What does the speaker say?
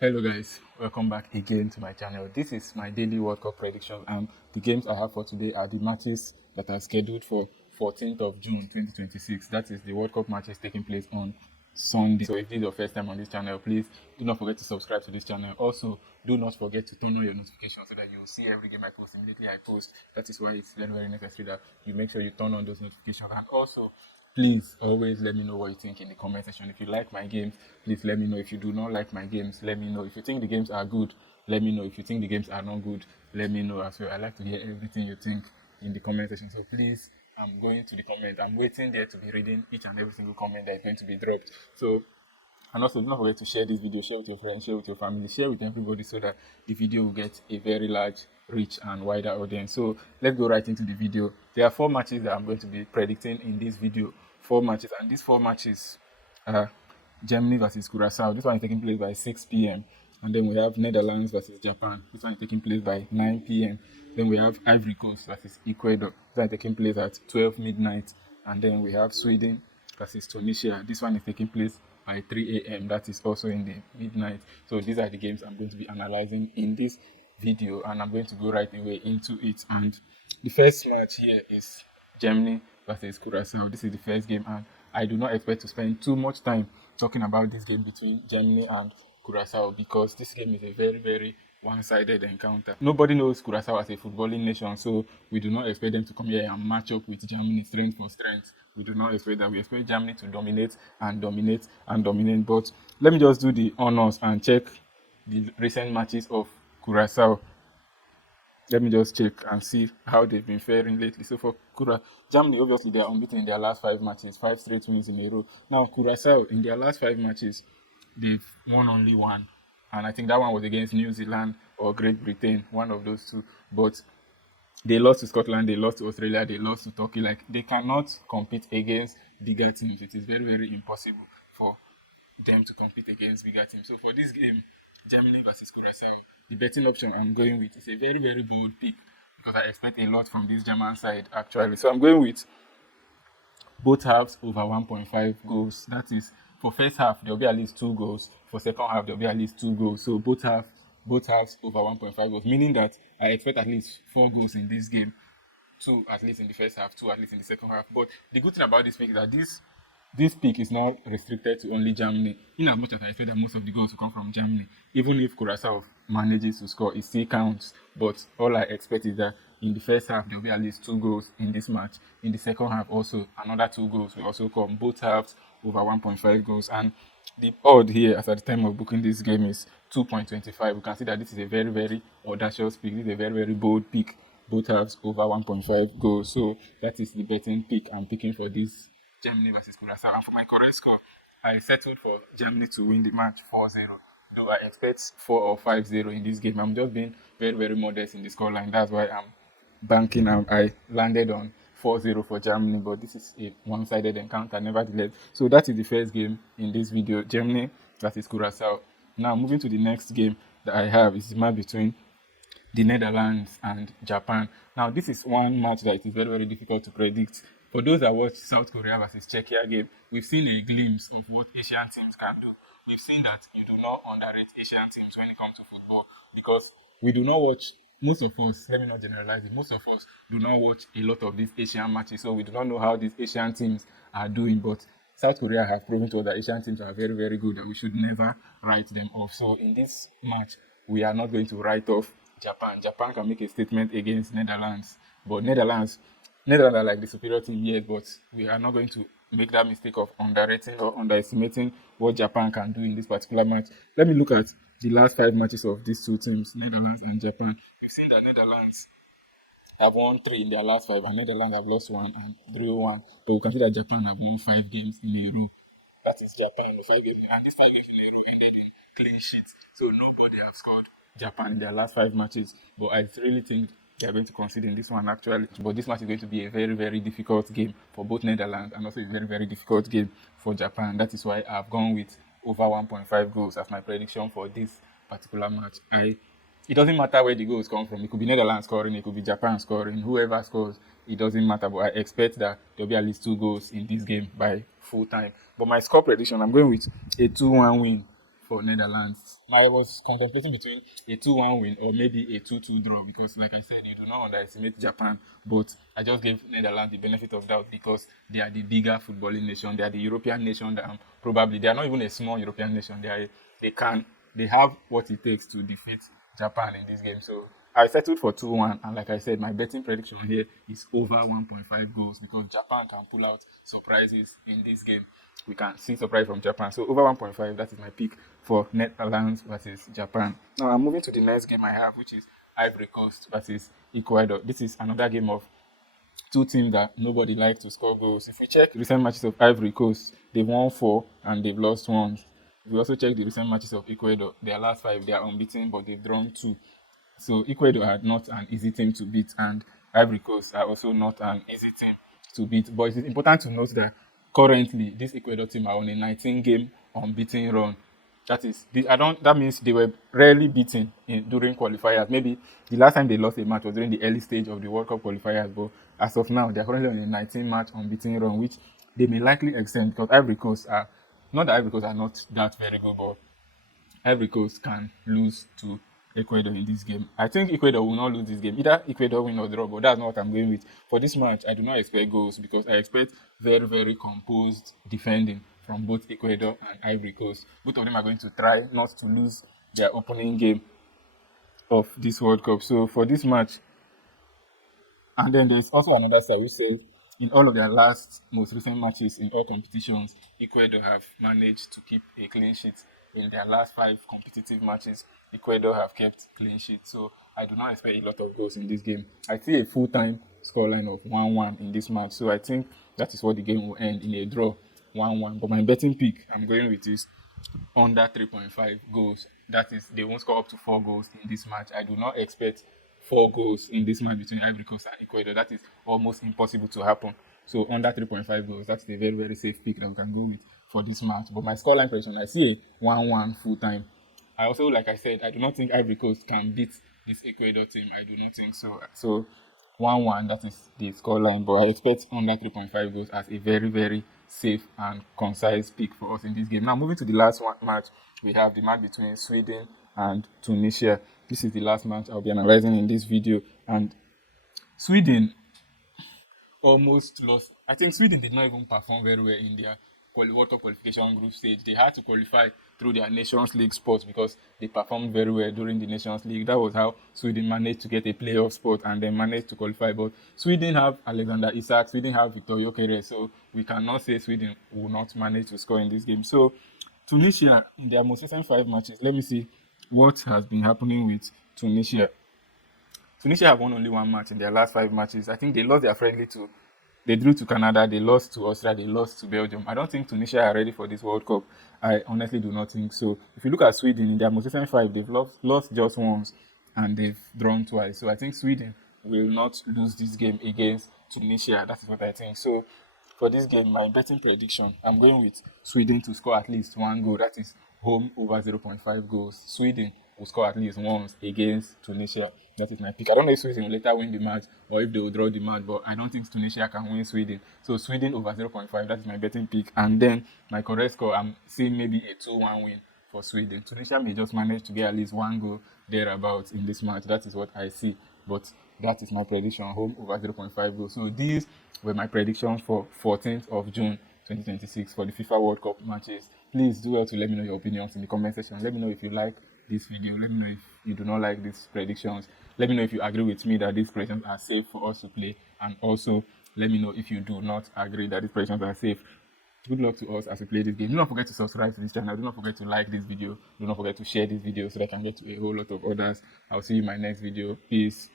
Hello guys, welcome back again to my channel. This is my daily World Cup prediction, and the games I have for today are the matches that are scheduled for 14th of June 2026. That is the World Cup matches taking place on Sunday. So if this is your first time on this channel, please do not forget to subscribe to this channel. Also, do not forget to turn on your notifications so that you will see every game I post immediately I post. That is why it's very necessary that you make sure you turn on those notifications. And also, please always let me know what you think in the comment section. If you like my games, please let me know. If you do not like my games, let me know. If you think the games are good, let me know. If you think the games are not good, let me know as well. I like to hear everything you think in the comment section. So please, I'm going to the comment. I'm waiting there to be reading each and every single comment that is going to be dropped. So, and also do not forget to share this video, share with your friends, share with your family, share with everybody so that the video will get a very large reach and wider audience. So let's go right into the video. There are 4 matches that I'm going to be predicting in this video. 4 matches, and these 4 matches are Germany versus Curacao. This one is taking place by 6 p.m. And then we have Netherlands versus Japan. This one is taking place by 9 p.m. Then we have Ivory Coast versus Ecuador. This one is taking place at 12 midnight. And then we have Sweden versus Tunisia. This one is taking place by 3 a.m. That is also in the midnight. So these are the games I'm going to be analyzing in this video, and I'm going to go right away into it. And the first match here is Germany versus Curacao. This is the first game, and I do not expect to spend too much time talking about this game between Germany and Curacao because this game is a very one-sided encounter. Nobody knows Curacao as a footballing nation, so we do not expect them to come here and match up with Germany strength for strength. We do not expect that. We expect Germany to dominate. But let me just do the honors and check the recent matches of Curacao. Let me just check and see how they've been faring lately. So for Germany, obviously they are unbeaten in their last 5 matches, 5 straight wins in a row. Now Curacao, in their last 5 matches, they've won only 1. And I think that one was against New Zealand or Great Britain, one of those 2. But they lost to Scotland, they lost to Australia, they lost to Turkey. Like, they cannot compete against bigger teams. It is very impossible for them to compete against bigger teams. So for this game, Germany versus Curacao, the betting option I'm going with is a very bold pick because I expect a lot from this German side actually. So I'm going with both halves over 1.5 goals. That is, for first half there will be at least 2 goals. For second half there will be at least 2 goals. So both halves over 1.5 goals, meaning that I expect at least 4 goals in this game. 2 at least in the first half, 2 at least in the second half. But the good thing about this pick is that this pick is not restricted to only Germany. In as much as I expect that most of the goals will come from Germany, even if Curacao manages to score, it still counts. But all I expect is that in the first half, there will be at least 2 goals in this match. In the second half, also, another 2 goals will also come. Both halves over 1.5 goals. And the odd here, as at the time of booking this game, is 2.25. We can see that this is a very audacious pick. This is a very bold pick. Both halves over 1.5 goals. So that is the betting pick I'm picking for this Germany versus Curacao. And for my correct score, I settled for Germany to win the match 4-0. Though I expect 4 or 5-0 in this game. I'm just being very modest in the scoreline. That's why I'm banking out. I landed on 4-0 for Germany, but this is a one-sided encounter nevertheless. So that is the first game in this video, Germany versus Curacao. Now moving to the next game that I have is the match between the Netherlands and Japan. Now this is one match that is very difficult to predict. For those that watched South Korea versus Czechia game, we've seen a glimpse of what Asian teams can do. We've seen that you do not underrate Asian teams when it comes to football because we do not watch, most of us, let me not generalize it, most of us do not watch a lot of these Asian matches, so we do not know how these Asian teams are doing. But South Korea have proven to us that Asian teams are very good, that we should never write them off. So in this match, we are not going to write off Japan. Japan can make a statement against Netherlands, but Netherlands are like the superior team, yes, but we are not going to make that mistake of underrating or underestimating what Japan can do in this particular match. Let me look at the last 5 matches of these 2 teams, Netherlands and Japan. We've seen that Netherlands have won 3 in their last 5, and Netherlands have lost 1 and drew 1. But we can see that Japan have won 5 games in a row. That is Japan, 5 games, and these 5 games in a row ended in clean sheets. So nobody have scored Japan in their last 5 matches. But I really think they are going to concede in this one actually. But this match is going to be a very difficult game for both Netherlands, and also a very difficult game for Japan. That is why I've gone with over 1.5 goals as my prediction for this particular match. It doesn't matter where the goals come from. It could be Netherlands scoring, it could be Japan scoring, whoever scores, it doesn't matter. But I expect that there will be at least 2 goals in this game by full time. But my score prediction, I'm going with a 2-1 win for Netherlands. I was contemplating between a 2-1 win or maybe a 2-2 draw because, like I said, you do not underestimate Japan. But I just gave Netherlands the benefit of doubt because they are the bigger footballing nation. They are the European nation that probably they are not even a small European nation. They have what it takes to defeat Japan in this game. So I settled for 2-1, and like I said, my betting prediction here is over 1.5 goals because Japan can pull out surprises in this game. We can see surprise from Japan. So over 1.5, that is my pick for Netherlands versus Japan. Now I'm moving to the next game I have, which is Ivory Coast versus Ecuador. This is another game of two teams that nobody likes to score goals. If we check recent matches of Ivory Coast, they've won 4 and they've lost 1. If we also check the recent matches of Ecuador, their last 5, they are unbeaten, but they've drawn 2. So Ecuador are not an easy team to beat, and Ivory Coast are also not an easy team to beat. But it's important to note that currently this Ecuador team are on a 19-game unbeaten run. That means they were rarely beaten during qualifiers. Maybe the last time they lost a match was during the early stage of the World Cup qualifiers. But as of now, they are currently on a 19-match unbeaten run, which they may likely extend because Ivory Coast are not that very good, but Ivory Coast can lose to Ecuador in this game. I think Ecuador will not lose this game. Either Ecuador win or draw, but that's not what I'm going with. For this match, I do not expect goals because I expect very, very composed defending from both Ecuador and Ivory Coast. Both of them are going to try not to lose their opening game of this World Cup. So for this match, and then there's also another side which says in all of their most recent matches in all competitions, Ecuador have managed to keep a clean sheet. In their last 5 competitive matches, Ecuador have kept clean sheet. So I do not expect a lot of goals in this game. I see a full-time scoreline of 1-1 in this match. So I think that is what the game will end, in a draw, 1-1. But my betting pick I'm going with is under 3.5 goals. That is, they won't score up to 4 goals in this match. I do not expect 4 goals in this match between Ivory Coast and Ecuador. That is almost impossible to happen. So under 3.5 goals, that's a very, very safe pick that we can go with for this match. But my scoreline prediction, I see a 1-1 full time. I also, like I said, I do not think Ivory Coast can beat this Ecuador team. I do not think so. So 1-1, that is the scoreline. But I expect under 3.5 goals as a very, very safe and concise pick for us in this game. Now, moving to the last match, we have the match between Sweden and Tunisia. This is the last match I'll be analyzing in this video. And Sweden almost lost. I think Sweden did not even perform very well in their World Cup qualification group stage. They had to qualify through their Nations League spots because they performed very well during the Nations League. That was how Sweden managed to get a playoff spot and then managed to qualify. But Sweden have Alexander Isak, Sweden have Victor Gyökeres, so we cannot say Sweden will not manage to score in this game. So Tunisia, in their most recent 5 matches, let me see what has been happening with Tunisia. Tunisia have won only 1 match in their last 5 matches. I think they lost their friendly to. They drew to Canada, they lost to Austria, they lost to Belgium. I don't think Tunisia are ready for this World Cup. I honestly do not think so. If you look at Sweden, in their most recent 5, they've lost just once and they've drawn twice. So I think Sweden will not lose this game against Tunisia. That is what I think. So for this game, my betting prediction, I'm going with Sweden to score at least 1 goal. That is home over 0.5 goals. Sweden will score at least once against Tunisia. That is my pick. I don't know if Sweden will later win the match or if they will draw the match, but I don't think Tunisia can win Sweden. So Sweden over 0.5, that is my betting pick. And then my correct score, I'm seeing maybe a 2-1 win for Sweden. Tunisia may just manage to get at least 1 goal thereabouts in this match. That is what I see. But that is my prediction, home over 0.5 goals. So these were my predictions for 14th of June 2026 for the FIFA World Cup matches. Please do well to let me know your opinions in the comment section. Let me know if you like this video. Let me know if you do not like these predictions. Let me know if you agree with me that these predictions are safe for us to play, and also let me know if you do not agree that these predictions are safe. Good luck to us as we play this game. Do not forget to subscribe to this channel. Do not forget to like this video. Do not forget to share this video so that I can get to a whole lot of others. I'll see you in my next video. Peace.